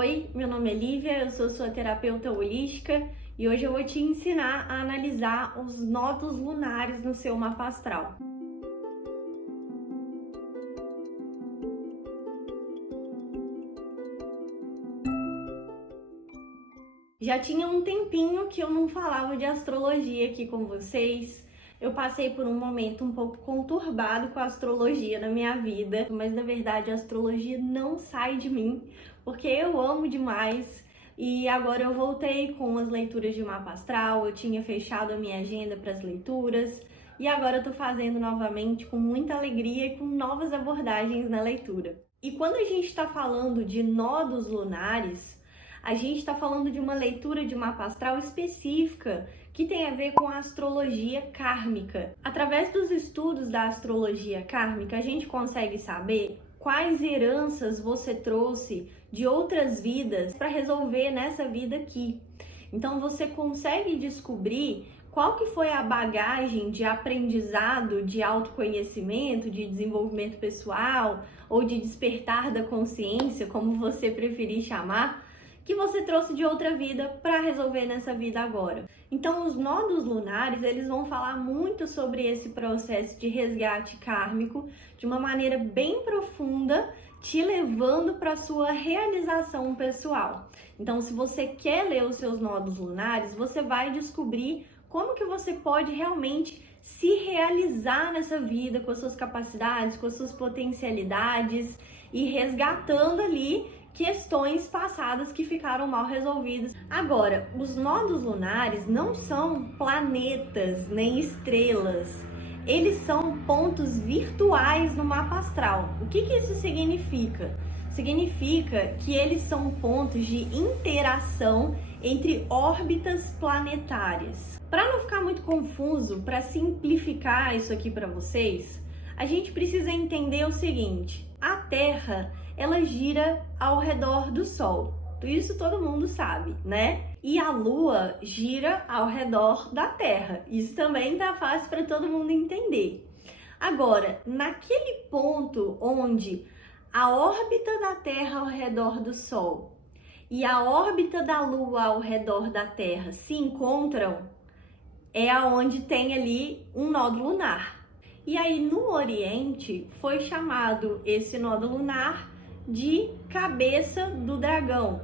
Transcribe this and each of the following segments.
Oi, meu nome é Lívia, eu sou sua terapeuta holística e hoje eu vou te ensinar a analisar os nodos lunares no seu mapa astral. Já tinha um tempinho que eu não falava de astrologia aqui com vocês. Eu passei por um momento um pouco conturbado com a astrologia na minha vida, mas na verdade a astrologia não sai de mim, porque eu amo demais. E agora eu voltei com as leituras de mapa astral, eu tinha fechado a minha agenda para as leituras e agora eu tô fazendo novamente com muita alegria e com novas abordagens na leitura. E quando a gente está falando de nodos lunares, a gente está falando de uma leitura de mapa astral específica que tem a ver com a astrologia kármica. Através dos estudos da astrologia kármica, a gente consegue saber quais heranças você trouxe de outras vidas para resolver nessa vida aqui. Então você consegue descobrir qual que foi a bagagem de aprendizado, de autoconhecimento, de desenvolvimento pessoal ou de despertar da consciência, como você preferir chamar, que você trouxe de outra vida para resolver nessa vida agora. Então, os nodos lunares, eles vão falar muito sobre esse processo de resgate kármico de uma maneira bem profunda, te levando para a sua realização pessoal. Então, se você quer ler os seus nodos lunares, você vai descobrir como que você pode realmente se realizar nessa vida com as suas capacidades, com as suas potencialidades e resgatando ali questões passadas que ficaram mal resolvidas. Agora, os nodos lunares não são planetas nem estrelas. Eles são pontos virtuais no mapa astral. O que isso significa? Significa que eles são pontos de interação entre órbitas planetárias. Para não ficar muito confuso, para simplificar isso aqui para vocês, a gente precisa entender o seguinte: a Terra, ela gira ao redor do Sol. Isso todo mundo sabe, né? E a Lua gira ao redor da Terra. Isso também tá fácil para todo mundo entender. Agora, naquele ponto onde a órbita da Terra ao redor do Sol e a órbita da Lua ao redor da Terra se encontram, é aonde tem ali um nodo lunar. E aí no Oriente foi chamado esse nodo lunar de cabeça do dragão.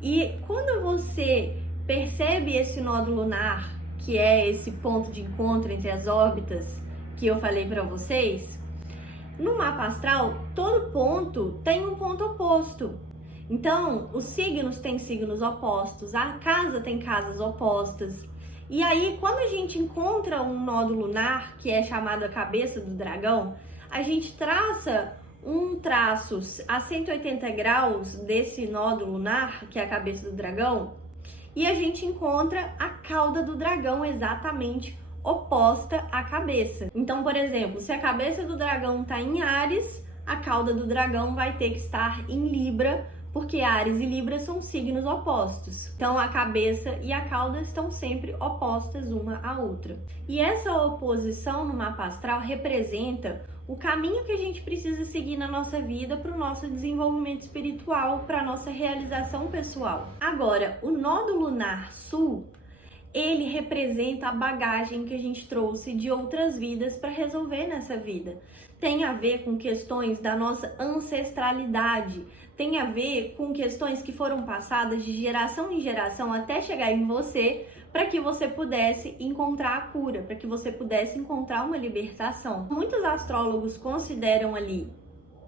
E quando você percebe esse nodo lunar, que é esse ponto de encontro entre as órbitas que eu falei para vocês, no mapa astral todo ponto tem um ponto oposto. Então, os signos têm signos opostos, a casa tem casas opostas. E aí, quando a gente encontra um nodo lunar, que é chamado a cabeça do dragão, a gente traça um traço a 180 graus desse nodo lunar, que é a cabeça do dragão, e a gente encontra a cauda do dragão exatamente oposta à cabeça. Então, por exemplo, se a cabeça do dragão está em Áries, a cauda do dragão vai ter que estar em Libra, porque Áries e Libra são signos opostos. Então a cabeça e a cauda estão sempre opostas uma à outra. E essa oposição no mapa astral representa o caminho que a gente precisa seguir na nossa vida para o nosso desenvolvimento espiritual, para a nossa realização pessoal. Agora, o nodo lunar sul, ele representa a bagagem que a gente trouxe de outras vidas para resolver nessa vida. Tem a ver com questões da nossa ancestralidade, tem a ver com questões que foram passadas de geração em geração até chegar em você, para que você pudesse encontrar a cura, para que você pudesse encontrar uma libertação. Muitos astrólogos consideram ali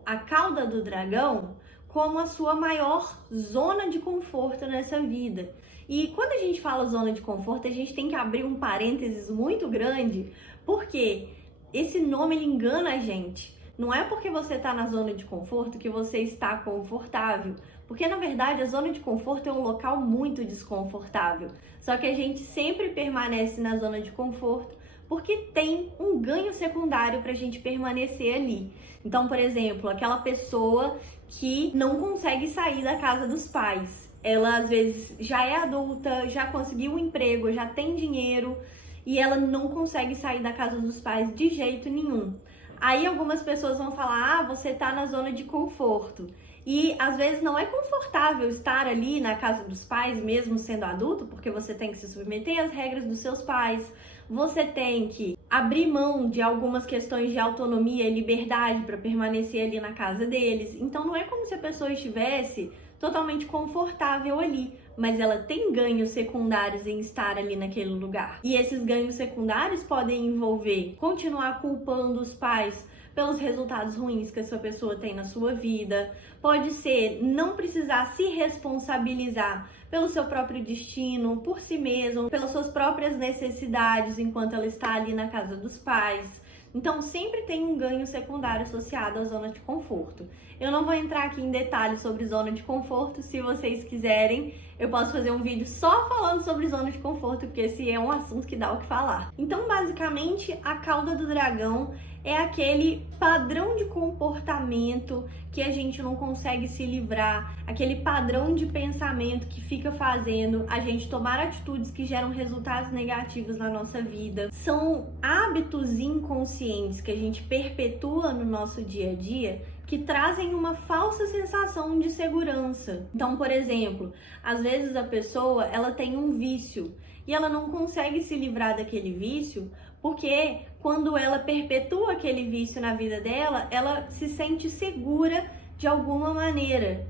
a cauda do dragão como a sua maior zona de conforto nessa vida. E quando a gente fala zona de conforto, a gente tem que abrir um parênteses muito grande, porque esse nome ele engana a gente. Não é porque você está na zona de conforto que você está confortável, porque na verdade a zona de conforto é um local muito desconfortável. Só que a gente sempre permanece na zona de conforto porque tem um ganho secundário para a gente permanecer ali. Então, por exemplo, aquela pessoa que não consegue sair da casa dos pais. Ela às vezes já é adulta, já conseguiu um emprego, já tem dinheiro e ela não consegue sair da casa dos pais de jeito nenhum. Aí algumas pessoas vão falar: ah, você tá na zona de conforto. E às vezes não é confortável estar ali na casa dos pais, mesmo sendo adulto, porque você tem que se submeter às regras dos seus pais, você tem que abrir mão de algumas questões de autonomia e liberdade para permanecer ali na casa deles. Então não é como se a pessoa estivesse totalmente confortável ali, mas ela tem ganhos secundários em estar ali naquele lugar. E esses ganhos secundários podem envolver continuar culpando os pais pelos resultados ruins que essa pessoa tem na sua vida, pode ser não precisar se responsabilizar pelo seu próprio destino, por si mesmo, pelas suas próprias necessidades enquanto ela está ali na casa dos pais. Então sempre tem um ganho secundário associado à zona de conforto. Eu não vou entrar aqui em detalhes sobre zona de conforto, se vocês quiserem, eu posso fazer um vídeo só falando sobre zona de conforto, porque esse é um assunto que dá o que falar. Então, basicamente, a cauda do dragão é aquele padrão de comportamento que a gente não consegue se livrar, aquele padrão de pensamento que fica fazendo a gente tomar atitudes que geram resultados negativos na nossa vida. São hábitos inconscientes que a gente perpetua no nosso dia a dia que trazem uma falsa sensação de segurança. Então, por exemplo, às vezes a pessoa ela tem um vício e ela não consegue se livrar daquele vício porque quando ela perpetua aquele vício na vida dela, ela se sente segura de alguma maneira.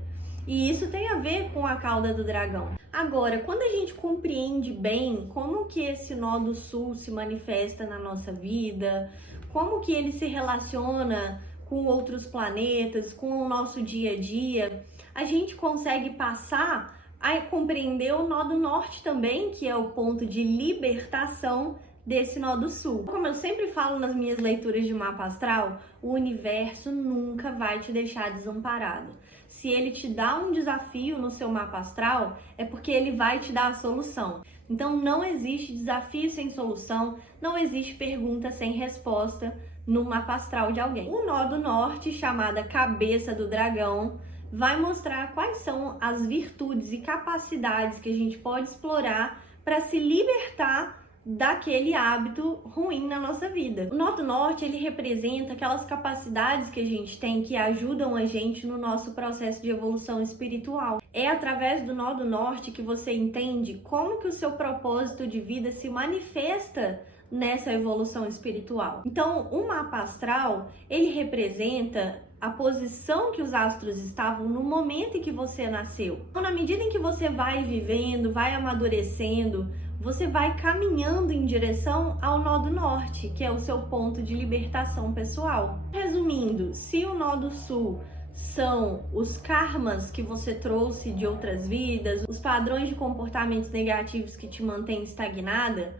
E isso tem a ver com a cauda do dragão. Agora, quando a gente compreende bem como que esse nó do sul se manifesta na nossa vida, como que ele se relaciona com outros planetas, com o nosso dia a dia, a gente consegue passar a compreender o nó do norte também, que é o ponto de libertação desse nó do sul. Como eu sempre falo nas minhas leituras de mapa astral, o universo nunca vai te deixar desamparado. Se ele te dá um desafio no seu mapa astral, é porque ele vai te dar a solução. Então não existe desafio sem solução, não existe pergunta sem resposta no mapa astral de alguém. O nó do norte, chamada cabeça do dragão, vai mostrar quais são as virtudes e capacidades que a gente pode explorar para se libertar daquele hábito ruim na nossa vida. O nó do norte, ele representa aquelas capacidades que a gente tem que ajudam a gente no nosso processo de evolução espiritual. É através do nó do norte que você entende como que o seu propósito de vida se manifesta nessa evolução espiritual. Então, o mapa astral, ele representa a posição que os astros estavam no momento em que você nasceu. Então, na medida em que você vai vivendo, vai amadurecendo, você vai caminhando em direção ao nó do norte, que é o seu ponto de libertação pessoal. Resumindo, se o nó do sul são os karmas que você trouxe de outras vidas, os padrões de comportamentos negativos que te mantêm estagnada,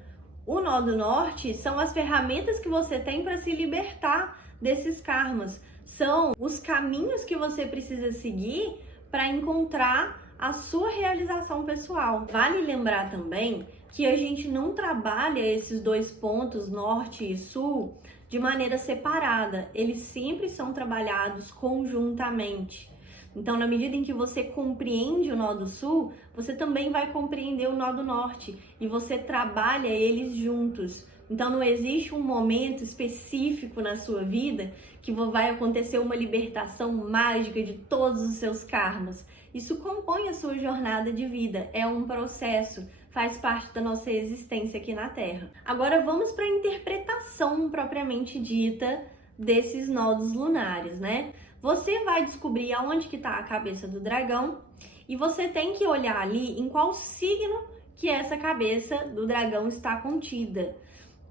o nó do norte são as ferramentas que você tem para se libertar desses karmas. São os caminhos que você precisa seguir para encontrar a sua realização pessoal. Vale lembrar também que a gente não trabalha esses dois pontos, norte e sul, de maneira separada. Eles sempre são trabalhados conjuntamente. Então, na medida em que você compreende o nó do sul, você também vai compreender o nó do norte e você trabalha eles juntos. Então, não existe um momento específico na sua vida que vai acontecer uma libertação mágica de todos os seus karmas. Isso compõe a sua jornada de vida, é um processo, faz parte da nossa existência aqui na Terra. Agora vamos para a interpretação propriamente dita desses nodos lunares, né? Você vai descobrir aonde que está a cabeça do dragão e você tem que olhar ali em qual signo que essa cabeça do dragão está contida.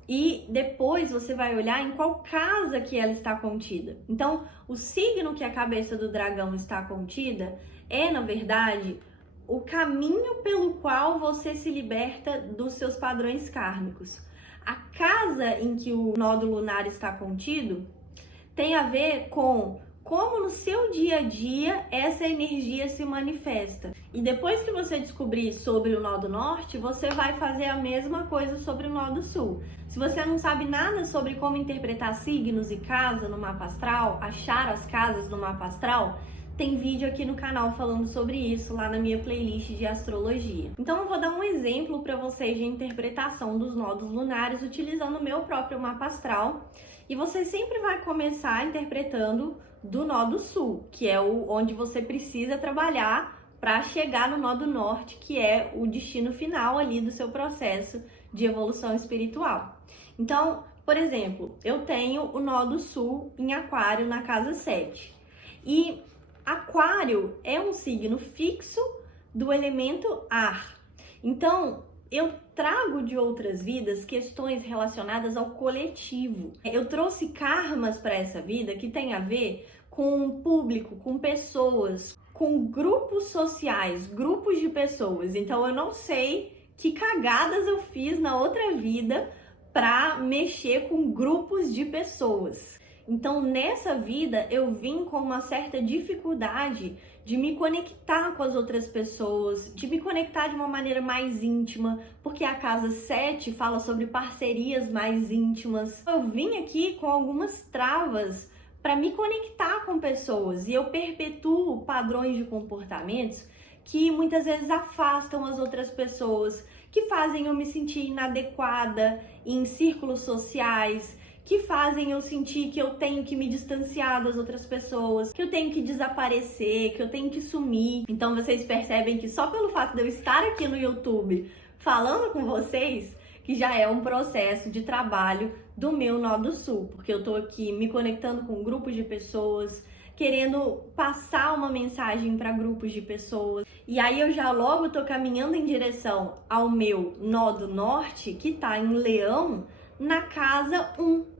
E depois você vai olhar em qual casa que ela está contida. Então, o signo que a cabeça do dragão está contida é, na verdade, o caminho pelo qual você se liberta dos seus padrões kármicos. A casa em que o nódo lunar está contido tem a ver com como no seu dia a dia essa energia se manifesta. E depois que você descobrir sobre o nó do norte, você vai fazer a mesma coisa sobre o nó do sul. Se você não sabe nada sobre como interpretar signos e casa no mapa astral, achar as casas no mapa astral, tem vídeo aqui no canal falando sobre isso, lá na minha playlist de astrologia. Então eu vou dar um exemplo para vocês de interpretação dos nodos lunares utilizando o meu próprio mapa astral. E você sempre vai começar interpretando do nó do sul, que é onde você precisa trabalhar para chegar no nó do norte, que é o destino final ali do seu processo de evolução espiritual. Então, por exemplo, eu tenho o nó do sul em Aquário na casa 7. E Aquário é um signo fixo do elemento ar. Então, eu trago de outras vidas questões relacionadas ao coletivo. Eu trouxe karmas para essa vida que tem a ver com o público, com pessoas, com grupos sociais, grupos de pessoas. Então, eu não sei que cagadas eu fiz na outra vida para mexer com grupos de pessoas. Então, nessa vida, eu vim com uma certa dificuldade de me conectar com as outras pessoas, de me conectar de uma maneira mais íntima, porque a casa 7 fala sobre parcerias mais íntimas. Eu vim aqui com algumas travas para me conectar com pessoas e eu perpetuo padrões de comportamentos que muitas vezes afastam as outras pessoas, que fazem eu me sentir inadequada em círculos sociais, que fazem eu sentir que eu tenho que me distanciar das outras pessoas, que eu tenho que desaparecer, que eu tenho que sumir. Então vocês percebem que só pelo fato de eu estar aqui no YouTube falando com vocês, que já é um processo de trabalho do meu nó do sul, porque eu tô aqui me conectando com grupos de pessoas, querendo passar uma mensagem para grupos de pessoas. E aí eu já logo tô caminhando em direção ao meu nó do norte, que tá em Leão, na casa 1.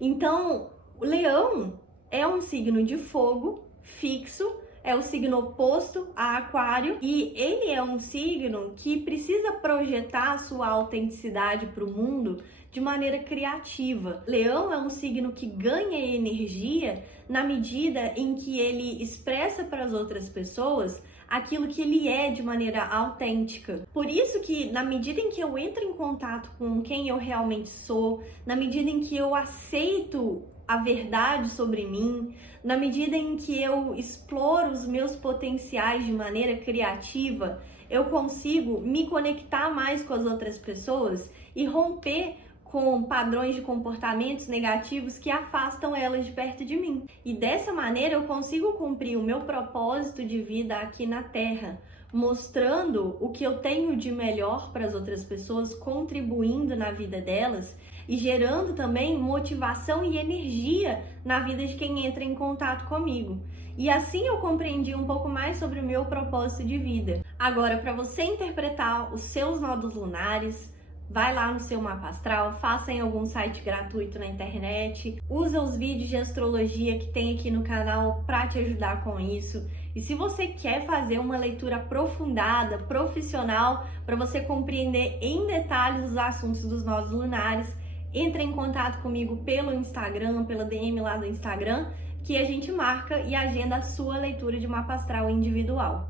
Então, o Leão é um signo de fogo fixo, é o signo oposto a Aquário, e ele é um signo que precisa projetar a sua autenticidade para o mundo de maneira criativa. Leão é um signo que ganha energia na medida em que ele expressa para as outras pessoas aquilo que ele é de maneira autêntica. Por isso que, na medida em que eu entro em contato com quem eu realmente sou, na medida em que eu aceito a verdade sobre mim, na medida em que eu exploro os meus potenciais de maneira criativa, eu consigo me conectar mais com as outras pessoas e romper com padrões de comportamentos negativos que afastam elas de perto de mim. E dessa maneira eu consigo cumprir o meu propósito de vida aqui na Terra, mostrando o que eu tenho de melhor para as outras pessoas, contribuindo na vida delas e gerando também motivação e energia na vida de quem entra em contato comigo. E assim eu compreendi um pouco mais sobre o meu propósito de vida. Agora, para você interpretar os seus nodos lunares, vai lá no seu mapa astral, faça em algum site gratuito na internet, usa os vídeos de astrologia que tem aqui no canal para te ajudar com isso. E se você quer fazer uma leitura aprofundada, profissional, para você compreender em detalhes os assuntos dos nodos lunares, entre em contato comigo pelo Instagram, pela DM lá do Instagram, que a gente marca e agenda a sua leitura de mapa astral individual.